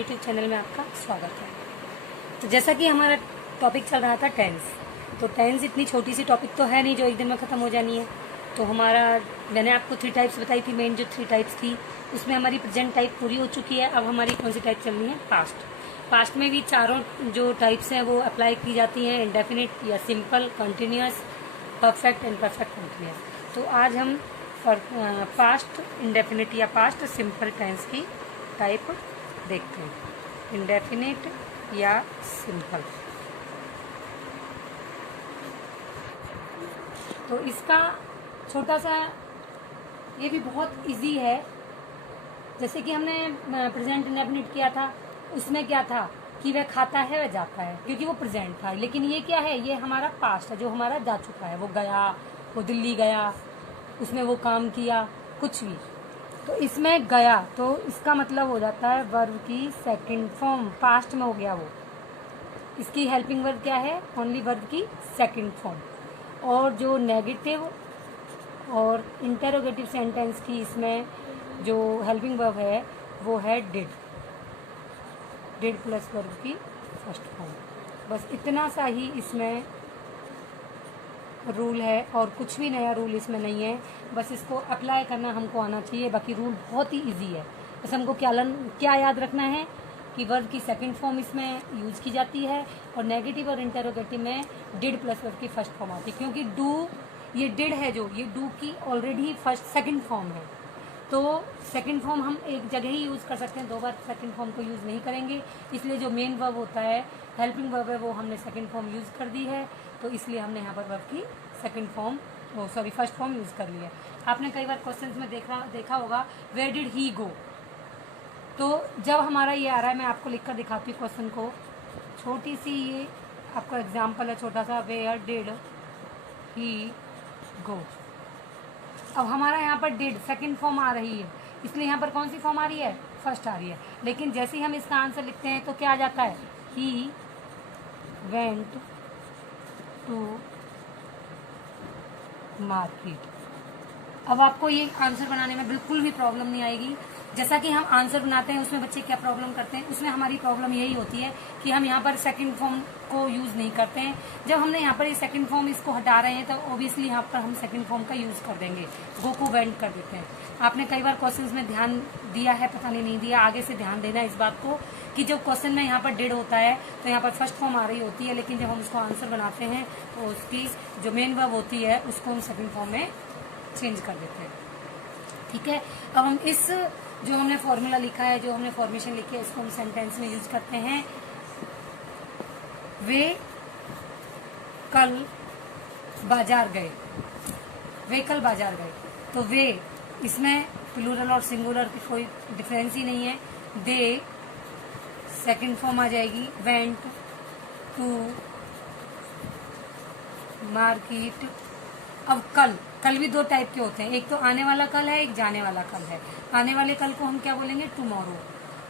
YouTube channel में आपका स्वागत है। तो जैसा कि हमारा टॉपिक चल रहा था टेंस, तो टेंस इतनी छोटी सी टॉपिक तो है नहीं जो एक दिन में ख़त्म हो जानी है। तो हमारा मैंने आपको 3 टाइप्स बताई थी, मेन जो 3 टाइप्स थी उसमें हमारी प्रेजेंट टाइप पूरी हो चुकी है। अब हमारी कौन सी टाइप चल रही है? पास्ट। पास्ट में भी चारों जो टाइप्स हैं वो अप्लाई की जाती हैं, इंडेफिनिट या simple, continuous, perfect and perfect continuous. तो आज हम पास्ट इंडेफिनिट या पास्ट सिंपल टेंस की टाइप देखते हैं, इंडेफिनिट या सिंपल। तो इसका छोटा सा ये भी बहुत इजी है। जैसे कि हमने प्रेजेंट इंडेफिनिट किया था, उसमें क्या था कि वह खाता है, वह जाता है, क्योंकि वो प्रेजेंट था। लेकिन ये क्या है? ये हमारा पास्ट है, जो हमारा जा चुका है। वो गया, वो दिल्ली गया, उसमें वो काम किया, कुछ भी। तो इसमें गया तो इसका मतलब हो जाता है वर्ब की सेकंड फॉर्म, पास्ट में हो गया वो। इसकी हेल्पिंग वर्ब क्या है? ओनली वर्ब की सेकंड फॉर्म। और जो नेगेटिव और इंटरोगेटिव सेंटेंस की इसमें जो हेल्पिंग वर्ब है वो है डिड। डिड प्लस वर्ब की फर्स्ट फॉर्म। बस इतना सा ही इसमें रूल है और कुछ भी नया रूल इसमें नहीं है। बस इसको अप्लाई करना हमको आना चाहिए। बाकी रूल बहुत ही इजी है। बस हमको क्या याद रखना है कि वर्ब की सेकंड फॉर्म इसमें यूज की जाती है और नेगेटिव और इंटरोगेटिव में डिड प्लस वर्ब की फर्स्ट फॉर्म आती है। क्योंकि डू, ये डिड है जो, ये डू की ऑलरेडी सेकंड फॉर्म है। तो सेकंड फॉर्म हम एक जगह ही यूज़ कर सकते हैं, 2 बार सेकंड फॉर्म को यूज़ नहीं करेंगे। इसलिए जो मेन वर्ब होता है, हेल्पिंग वर्ब है, वो हमने सेकंड फॉर्म यूज़ कर दी है। तो इसलिए हमने यहाँ पर वर्ब की second form, first form use कर लिया है। आपने कई बार क्वेश्चंस में देखा होगा वेयर डिड ही गो। तो जब हमारा ये आ रहा है, मैं आपको लिख कर दिखाती हूँ क्वेश्चन को। छोटी सी ये आपका एग्जाम्पल है छोटा सा, वेयर डिड ही गो। अब हमारा यहाँ पर डिड सेकंड फॉर्म आ रही है, इसलिए यहाँ पर कौन सी फॉर्म आ रही है? फर्स्ट आ रही है। लेकिन जैसे ही हम इसका आंसर लिखते हैं तो क्या आ जाता है? He went to market. अब आपको ये आंसर बनाने में बिल्कुल भी प्रॉब्लम नहीं आएगी। जैसा कि हम आंसर बनाते हैं उसमें बच्चे क्या प्रॉब्लम करते हैं, उसमें हमारी प्रॉब्लम यही होती है कि हम यहाँ पर सेकंड फॉर्म को यूज़ नहीं करते हैं। जब हमने यहाँ पर ये सेकंड फॉर्म इसको हटा रहे हैं तो ऑब्वियसली यहाँ पर हम सेकंड फॉर्म का यूज़ कर देंगे, गो को वेंट कर देते हैं। आपने कई बार क्वेश्चन में ध्यान दिया है, पता नहीं दिया, आगे से ध्यान देना इस बात को कि जब क्वेश्चन में यहाँ पर डिड होता है तो यहाँ पर फर्स्ट फॉर्म आ रही होती है, लेकिन जब हम उसको आंसर बनाते हैं तो उसकी जो मेन वर्ब होती है उसको हम सेकंड फॉर्म में चेंज कर देते हैं। ठीक है। अब हम इस जो हमने फॉर्मूला लिखा है, जो हमने फॉर्मेशन लिखी है, इसको हम सेंटेंस में यूज करते हैं। वे कल बाजार गए, वे कल बाजार गए। तो वे, इसमें प्लूरल और सिंगुलर की कोई डिफरेंस ही नहीं है। दे सेकंड फॉर्म आ जाएगी, वेंट टू मार्केट। अब कल भी 2 टाइप के होते हैं, एक तो आने वाला कल है, एक जाने वाला कल है। आने वाले कल को हम क्या बोलेंगे? टुमारो।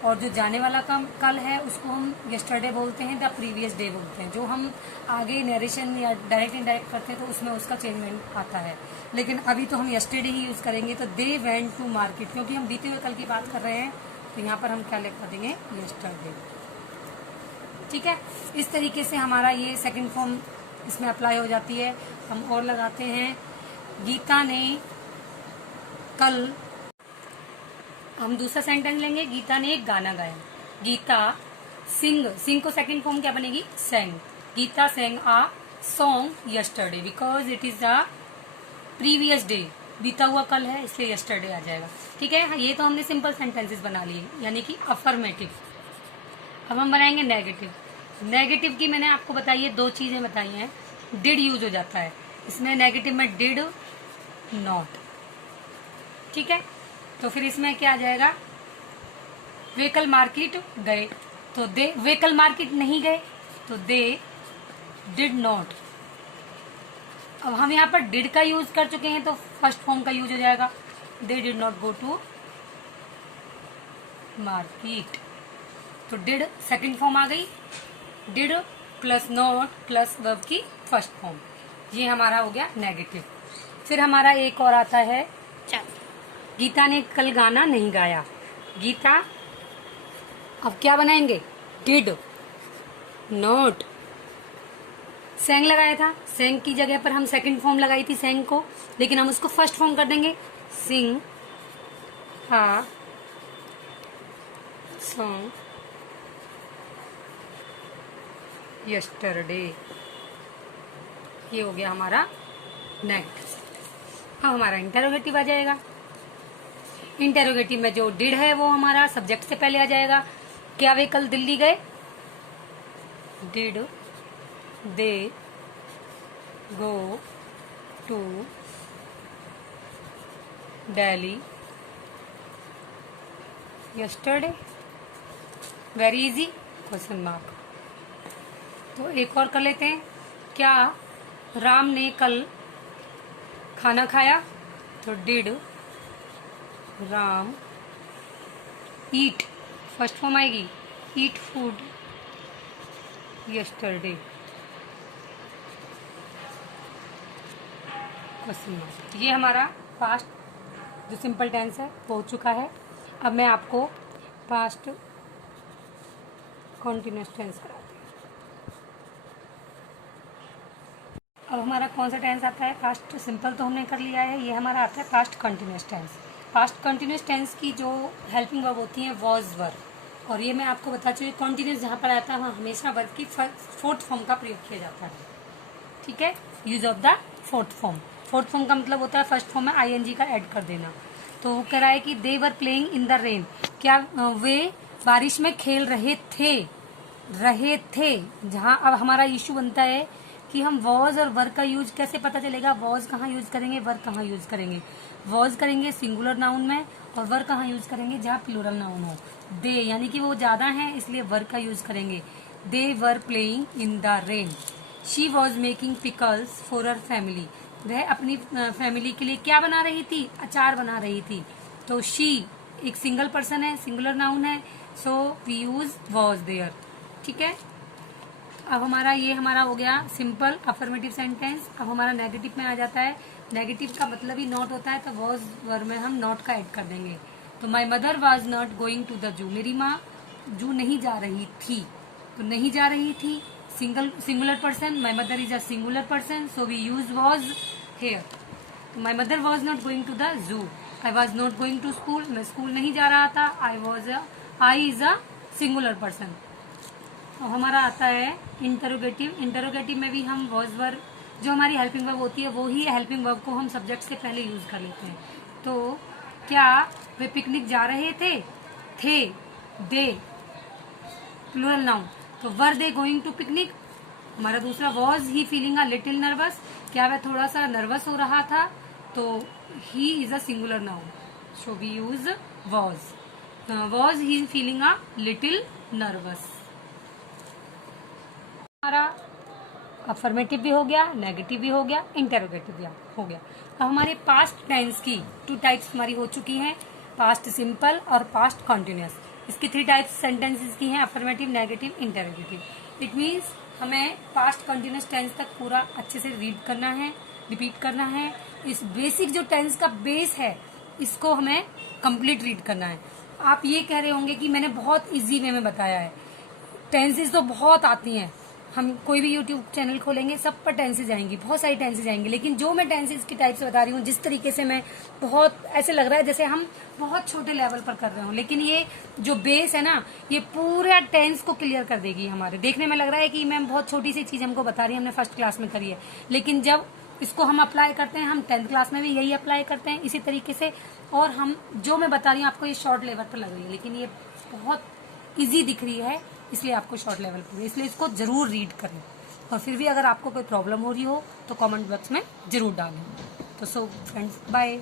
और जो जाने वाला कल है उसको हम यस्टरडे बोलते हैं, द प्रीवियस डे बोलते हैं। जो हम आगे नरेशन या डायरेक्ट इनडायरेक्ट करते हैं तो उसमें उसका चेंजमेंट आता है। लेकिन अभी तो हम यस्टरडे ही यूज करेंगे। तो दे वेंट टू मार्केट, क्योंकि हम बीते हुए कल की बात कर रहे हैं, तो यहाँ पर हम क्या लिख देंगे? यस्टरडे। ठीक है। इस तरीके से हमारा ये सेकेंड फॉर्म इसमें अप्लाई हो जाती है। हम और लगाते हैं, गीता ने कल, हम दूसरा सेंटेंस लेंगे, गीता ने एक गाना गाया। गीता सिंग को सेकंड फॉर्म क्या बनेगी? Sang. Geeta sang a song yesterday because it is the previous day. बीता हुआ कल है इसलिए यस्टरडे आ जाएगा। ठीक है। ये तो हमने सिंपल सेंटेंसेस बना लिए, यानी कि अफर्मेटिव। अब हम बनाएंगे नेगेटिव। नेगेटिव की मैंने आपको बताई है, 2 चीजें बताई हैं। डिड यूज हो जाता है इसमें, नेगेटिव में डिड नॉट। ठीक है। तो फिर इसमें क्या आ जाएगा? वे कल मार्केट गए, तो दे, वे कल मार्केट नहीं गए तो दे डिड नॉट। अब हम यहाँ पर डिड का यूज कर चुके हैं तो फर्स्ट फॉर्म का यूज हो जाएगा, they did not go to market. तो डिड सेकंड फॉर्म आ गई, did plus not plus verb की फर्स्ट फॉर्म। ये हमारा हो गया नेगेटिव। फिर हमारा एक और आता है, गीता ने कल गाना नहीं गाया। गीता अब क्या बनाएंगे, डिड, नॉट। सेंग लगाया था, सेंग की जगह पर हम सेकंड फॉर्म लगाई थी सेंग को, लेकिन हम उसको फर्स्ट फॉर्म कर देंगे, सिंग हा सॉन्ग यस्टरडे। ये हो गया हमारा नेगेटिव। अब हमारा इंटेरोगेटिव आ जाएगा। इंटेरोगेटिव में जो डिड है वो हमारा सब्जेक्ट से पहले आ जाएगा। क्या वे कल दिल्ली गए, did they go to Delhi yesterday. Very easy, question mark. तो एक और कर लेते हैं, क्या राम ने कल खाना खाया, तो did Ram eat, first form आएगी, eat food yesterday. Question mark. ये हमारा पास्ट जो सिंपल टेंस है वो हो चुका है। अब मैं आपको पास्ट कॉन्टिन्यूअस टेंस कराती हूँ। अब हमारा कौन सा टेंस आता है, पास्ट सिंपल तो हमने कर लिया है, ये हमारा आता है past continuous tense. Past continuous tense की जो हेल्पिंग वर्ब होती है वॉज वर, और ये मैं आपको बता चुकी, कंटिन्यूअस जहाँ पर आता है वहाँ हमेशा वर्ब की फोर्थ फॉर्म का प्रयोग किया जाता है। ठीक है, use of the fourth form. Fourth form का मतलब होता है फर्स्ट फॉर्म में आईएनजी का ऐड कर देना। तो वो कह रहा है कि they were playing in the rain, क्या वे बारिश में खेल रहे थे। जहाँ अब हमारा इश्यू बनता है कि हम वॉज और वर का यूज कैसे पता चलेगा, वॉज कहाँ यूज करेंगे, वर कहाँ यूज करेंगे। वॉज करेंगे सिंगुलर नाउन में, और वर कहाँ यूज करेंगे, जहाँ प्लूरल नाउन हो। दे यानी कि वो ज्यादा है, इसलिए वर का यूज करेंगे। They were playing in the rain. She was making pickles for her family, वह अपनी फैमिली के लिए क्या बना रही थी, अचार बना रही थी। तो शी एक सिंगल पर्सन है, सिंगुलर नाउन है, so we use was there. ठीक है, अब हमारा ये हमारा हो गया सिंपल अफर्मेटिव सेंटेंस। अब हमारा नेगेटिव में आ जाता है। नेगेटिव का मतलब ही नॉट होता है, तो वॉज वर में हम नॉट का ऐड कर देंगे। तो my mother was not going to the zoo, मेरी माँ जू नहीं जा रही थी। तो नहीं जा रही थी singular person, my mother is a singular person, so we use was here. तो my mother was not going to the zoo, I was not going to school, मैं स्कूल नहीं जा रहा था, I is a singular person. तो हमारा आता है इंटरोगेटिव। इंटरोगेटिव में भी हम वॉज वर, जो हमारी हेल्पिंग वर्ब होती है वो ही हेल्पिंग वर्ब को हम सब्जेक्ट से पहले यूज कर लेते हैं। तो क्या वे पिकनिक जा रहे थे, दे प्लूरल नाउन, तो were they going to picnic. हमारा दूसरा, was he feeling a little nervous, क्या वह थोड़ा सा नर्वस हो रहा था, तो he is a singular noun, so we use was he feeling a little nervous. हमारा अफर्मेटिव भी हो गया, नेगेटिव भी हो गया, इंटेरोगेटिव भी हो गया। अब हमारे पास्ट टेंस की 2 टाइप्स हमारी हो चुकी हैं, पास्ट सिंपल और पास्ट कॉन्टिन्यूअस। इसकी 3 टाइप्स सेंटेंसेस की हैं, affirmative, negative, interrogative. It means हमें पास्ट कंटिन्यूअस टेंस तक पूरा अच्छे से रीड करना है, रिपीट करना है। इस बेसिक जो टेंस का बेस है इसको हमें कंप्लीट रीड करना है। आप ये कह रहे होंगे कि मैंने बहुत इजी वे में बताया है, टेंसेस तो बहुत आती हैं, हम कोई भी यूट्यूब चैनल खोलेंगे सब पर टेंसेज आएंगी, बहुत सारी टेंसेज आएंगी, लेकिन जो मैं टेंसेज की टाइप्स बता रही हूँ, जिस तरीके से मैं, बहुत ऐसे लग रहा है जैसे हम बहुत छोटे लेवल पर कर रहे हो, लेकिन ये जो बेस है ना, ये पूरा टेंस को क्लियर कर देगी। हमारे देखने में लग रहा है कि मैम बहुत छोटी सी चीज हमको बता रही है, हमने फर्स्ट क्लास में करी है, लेकिन जब इसको हम अप्लाई करते हैं, हम 10th क्लास में भी यही अप्लाई करते हैं इसी तरीके से, और हम जो मैं बता रही हूँ आपको ये शॉर्ट लेवल पर लग रही है, लेकिन ये बहुत ईजी दिख रही है, इसलिए आपको शॉर्ट लेवल पर, इसलिए इसको जरूर रीड करें। और फिर भी अगर आपको कोई प्रॉब्लम हो रही हो तो कमेंट बॉक्स में जरूर डालें। तो सो फ्रेंड्स, बाय।